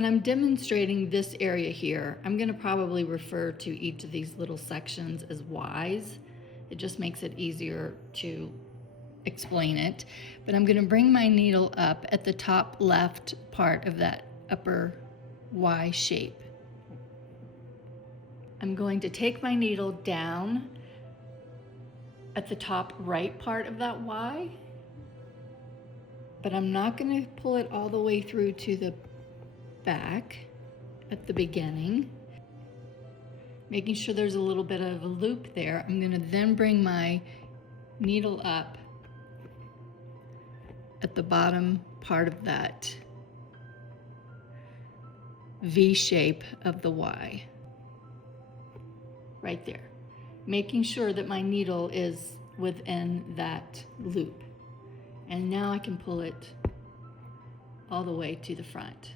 when I'm demonstrating this area here, I'm going to probably refer to each of these little sections as Ys. It just makes it easier to explain it. But I'm going to bring my needle up at the top left part of that upper Y shape. I'm going to take my needle down at the top right part of that Y, but I'm not going to pull it all the way through to the back at the beginning, making sure there's a little bit of a loop there. I'm going to then bring my needle up at the bottom part of that V shape of the Y, right there, making sure that my needle is within that loop. And now I can pull it all the way to the front.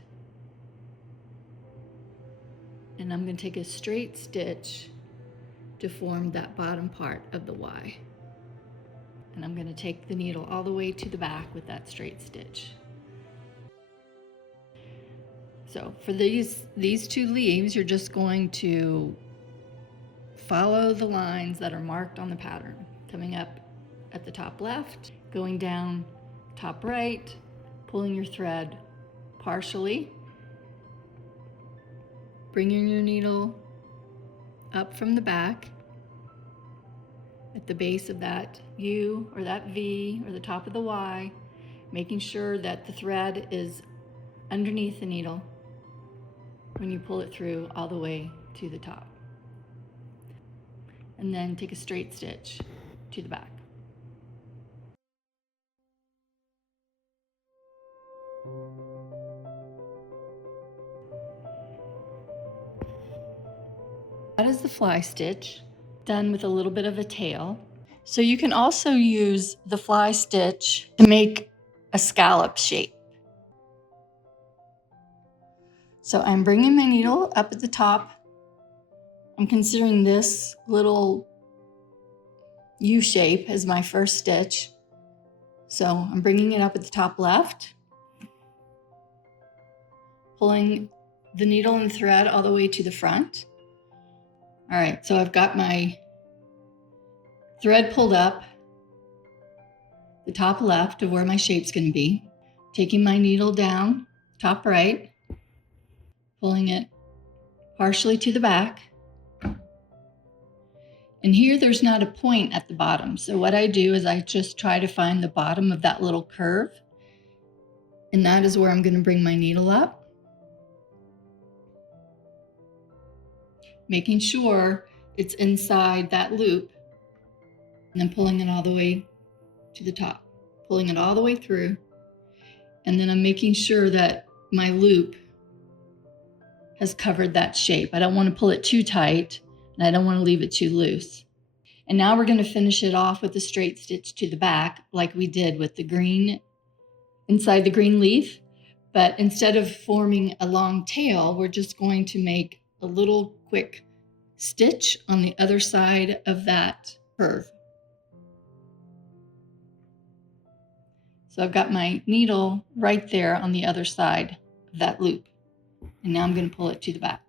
And I'm going to take a straight stitch to form that bottom part of the Y. And I'm going to take the needle all the way to the back with that straight stitch. So for these two leaves, you're just going to follow the lines that are marked on the pattern, coming up at the top left, going down top right, pulling your thread partially, bringing your needle up from the back at the base of that U or that V or the top of the Y, making sure that the thread is underneath the needle when you pull it through all the way to the top. And then take a straight stitch to the back. That is the fly stitch, done with a little bit of a tail. So you can also use the fly stitch to make a scallop shape. So I'm bringing my needle up at the top. I'm considering this little U shape as my first stitch. So I'm bringing it up at the top left, pulling the needle and thread all the way to the front. All right, so I've got my thread pulled up the top left of where my shape's going to be, taking my needle down top right, pulling it partially to the back. And here there's not a point at the bottom. So what I do is I just try to find the bottom of that little curve. And that is where I'm going to bring my needle up, making sure it's inside that loop, and then pulling it all the way to the top, pulling it all the way through. And then I'm making sure that my loop has covered that shape. I don't want to pull it too tight, and I don't want to leave it too loose. And now we're going to finish it off with a straight stitch to the back, like we did with the green, inside the green leaf. But instead of forming a long tail, we're just going to make a little quick stitch on the other side of that curve. So I've got my needle right there on the other side of that loop. And now I'm going to pull it to the back.